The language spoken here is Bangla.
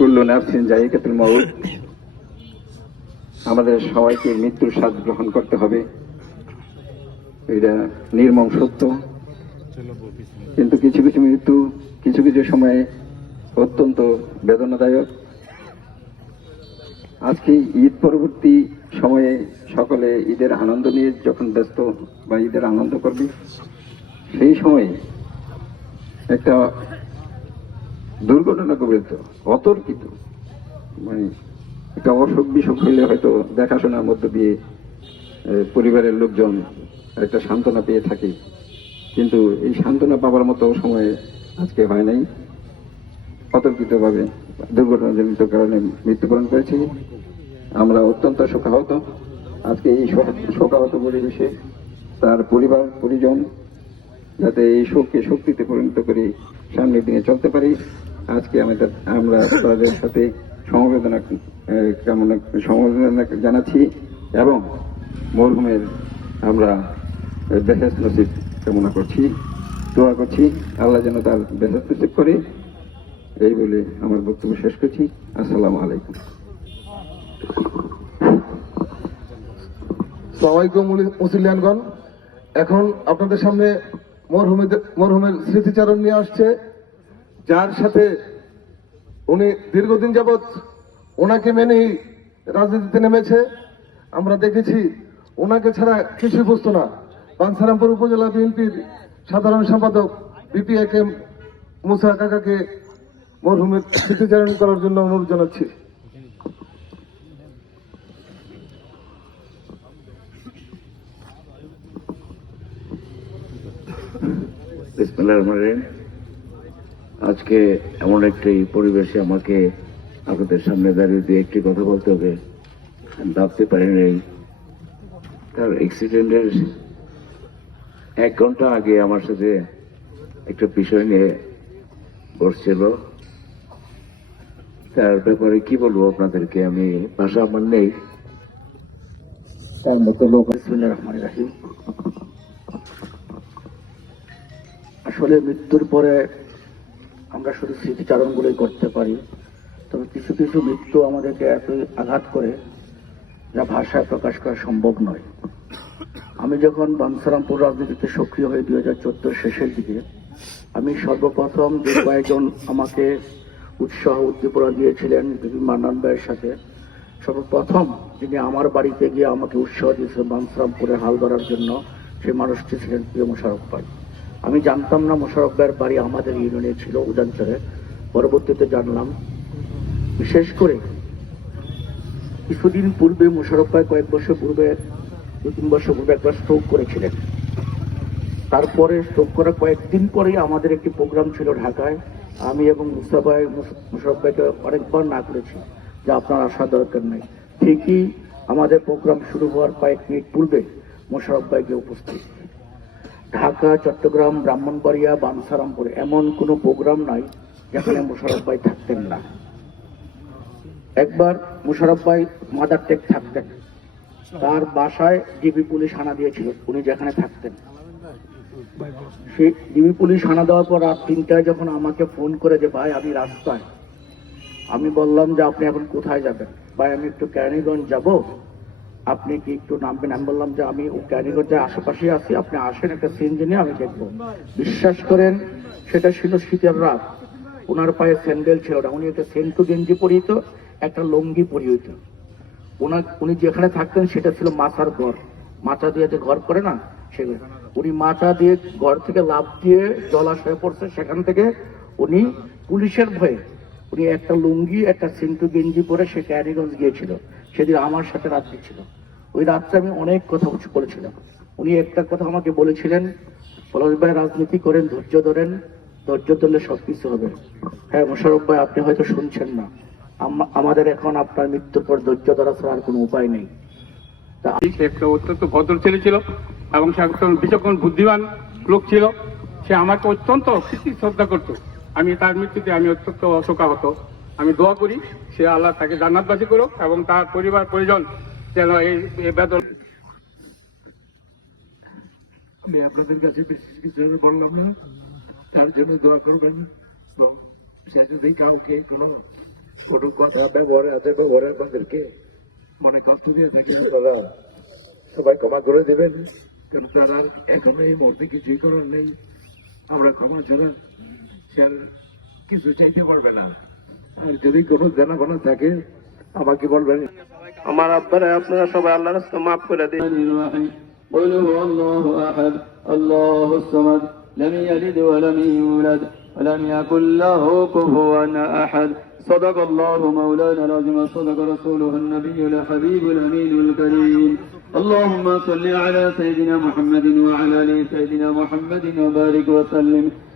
কুল্লু নাফসিন জায়গাতুল মউত আমাদের সবাইকে মৃত্যুর স্বাদ গ্রহণ করতে হবে। এটা নির্মম সত্য। কিন্তু কিছু কিছু মৃত্যু কিছু কিছু সময়ে অত্যন্ত বেদনাদায়ক। আজকে ঈদ পরবর্তী সময়ে সকলে ঈদের আনন্দ নিয়ে যখন ব্যস্ত বা ঈদের আনন্দ করবে, সেই সময়ে একটা দুর্ঘটনা কবলিত অতর্কিত। মানে একটা অসুখ বিসুখ হইলে হয়তো দেখাশোনার মধ্য দিয়ে পরিবারের লোকজন একটা সান্ত্বনা পেয়ে থাকে। কিন্তু এই সান্ত্বনা পাবার মতো সময় আজকে হয় নাই। অতর্কিতভাবে দুর্ঘটনাজনিত কারণে মৃত্যুবরণ করেছি। আমরা অত্যন্ত শোকাহত। আজকে এই শোক- শোকাহত পরিবেশে তার পরিবার, পরিজন যাতে এই শোককে শক্তিতে পরিণত করে সামনের দিনে চলতে পারি। আজকে আমাদের, আমরা তাদের সাথে সমবেদনা কেমন সমবেদনা জানাচ্ছি এবং মরহুমের আমরা বেহেস নসিব কামনা করছি, দোয়া করছি। আল্লাহ যেন তার বেহেস নসিব করে, এই বলে আমার বক্তব্য শেষ করছি। আসসালামু আলাইকুম। সালামালাইকুম মুসলিয়ানগণ এখন আপনাদের সামনে মরহুমেদের মরহুমের স্মৃতিচারণ নিয়ে আসছে। যার সাথে উনি দীর্ঘদিন যাবৎ ওনাকে মেনেই রাজনীতিতে নেমেছে, আমরা দেখেছি ওনাকে ছাড়া কিছুই বুঝতো না বাঞ্ছারামপুর উপজেলা বিএনপির সাধারণ সম্পাদক বিপিএ কে মুসা কাকাকে মরহুমের স্মৃতিচারণ করার জন্য অনুরোধ জানাচ্ছি বিসমিল্লাহির রহমানির রহিম। আজকে এমন একটি পরিবেশে আমাকে আপনাদের সামনে দাঁড়িয়ে দিয়ে একটি কথা বলতে হবে। ভাবতে পারিনি। তার অ্যাক্সিডেন্টের এক ঘণ্টা আগে আমার সাথে একটা বিষয় নিয়ে বসছিল। তার ব্যাপারে কি বলব আপনাদেরকে? আমি ভাষা আমার নেই। তার মতো লোক রহমানির আসলে মৃত্যুর পরে আমরা শুধু স্মৃতিচারণগুলোই করতে পারি। তবে কিছু কিছু মৃত্যু আমাদেরকে এতই আঘাত করে যা ভাষায় প্রকাশ করা সম্ভব নয়। আমি যখন বানসারামপুর রাজনীতিতে সক্রিয় হয়ে দুই হাজার শেষের দিকে, আমি সর্বপ্রথম যে কয়েকজন আমাকে উৎসাহ, উদ্দীপনা দিয়েছিলেন মান্নান ভাইয়ের সাথে, সর্বপ্রথম যিনি আমার বাড়িতে গিয়ে আমাকে উৎসাহ দিয়েছিলেন বানসারামপুরে হাল ধরার জন্য, সেই মানুষটি ছিলেন প্রিয় মোশারফ ভাই। আমি জানতাম না মোশারফ ভাইয়ের বাড়ি আমাদের ইউনিয়নে ছিল উদাঞ্চলে পরবর্তীতে জানলাম। বিশেষ করে কিছুদিন পূর্বে মোশারফ ভাই কয়েক বছর পূর্বে, দু তিন বছর পূর্বে একবার স্ট্রোক করেছিলেন। তারপরে স্ট্রোক করার কয়েকদিন পরেই আমাদের একটি প্রোগ্রাম ছিল ঢাকায়। আমি এবং মুস্তাফা ভাই মোশারফ ভাইকে অনেকবার না করেছি, যে আপনার আসার দরকার নেই। ঠিকই আমাদের প্রোগ্রাম শুরু হওয়ার কয়েক মিনিট পূর্বে মোশারফ ভাইকে উপস্থিত। ঢাকা, চট্টগ্রাম, ব্রাহ্মণবাড়িয়া, বানসারামপুর এমন কোনো প্রোগ্রাম নাই যেখানে মোশারফ ভাই থাকতেন না। একবার মুশারফ ভাই মাদার টেক থাকতেন। তার বাসায় ডিবি পুলিশ হানা দিয়েছিল, উনি যেখানে থাকতেন। সে ডিবি পুলিশ হানা দেওয়ার পর রাত তিনটায় যখন আমাকে ফোন করে যে, ভাই, আমি রাস্তায়। আমি বললাম যে, আপনি এখন কোথায় যাবেন? ভাই, আমি একটু ক্যানিগঞ্জ যাব। আপনি কি একটু নামবেন? আমি বললাম যে আমি ক্যানিগঞ্জের আশেপাশে আছি, আপনি আসেন একটা সিএনজি নিয়ে আমি দেখব। বিশ্বাস করেন, সেটা ছিল শীতের রাত। ওনার পায়ে স্যান্ডেল ছিল না। উনি একটা সেন্টু গেঞ্জি পরিত একটা লুঙ্গি পরিহিত। ওনার উনি যেখানে থাকতেন, সেটা ছিল মাথার ঘর। মাথা দিয়ে যে ঘর করে না, সেগুলো। উনি মাথা দিয়ে ঘর থেকে লাভ দিয়ে জলাশয়ে পড়ছে, সেখান থেকে উনি পুলিশের ভয়ে উনি একটা লুঙ্গি, একটা সিন্টু গেঞ্জি পরে সে ক্যারিগঞ্জ গিয়েছিল। সেদিন আমার সাথে রাত্রি ছিল। ওই রাত্রে আমি অনেক কথা বলেছিলাম। উনি একটা কথা আমাকে বলেছিলেন পলাশ ভাই রাজনীতি করেন, ধৈর্য ধরেন, ধৈর্য ধরলে সবকিছু হবে। হ্যাঁ মোশারফ ভাই, আপনি হয়তো শুনছেন না। আম- আমাদের এখন আপনার মৃত্যুর পর ধৈর্য ধরা ছাড়া আর কোনো উপায় নেই। একটা অত্যন্ত ভদ্র ছেলে ছিল এবং সে বিচক্ষণ বুদ্ধিমান লোক ছিল। সে আমাকে অত্যন্ত শ্রদ্ধা করতো। আমি তার মৃত্যুতে আমি অত্যন্ত অশোকাহত আমি দোয়া করি সে আল্লাহ তাকে জান্নাতবাসী করুক এবং তার পরিবার পরিজন যেন এই বেদন আমি আপনাদের কাছে বেশি কিছু বললাম না তার জন্য দোয়া করবেন এবং সে যদি কাউকে কোনো কোনো কথা ব্যবহারে আছে ব্যবহারে আপনাদেরকে মনে কষ্ট দিয়ে থাকি আপনারা সবাই ক্ষমা করে দেবেন। কারণ তারা এখনও এই মুহূর্তে কিছুই করার নেই। আমরা ক্ষমা ছাড়া সে আর কিছু চাইতে পারবে না আর যদি কোনো জানা বানা থাকে আমাকে বলবেন আমার আব্বারে আপনারা সবাই আল্লাহ রাস্তা মাফ করে দিন الرحيم قل هو الله أحد الله الصمد لم يلد ولم يولد ولم يكن له كفوا أحد صدق الله مولانا العظيم وصدق رسوله النبي الحبيب الأمين الكريم اللهم صل على سيدنا محمد وعلى آل سيدنا محمد وبارك وسلم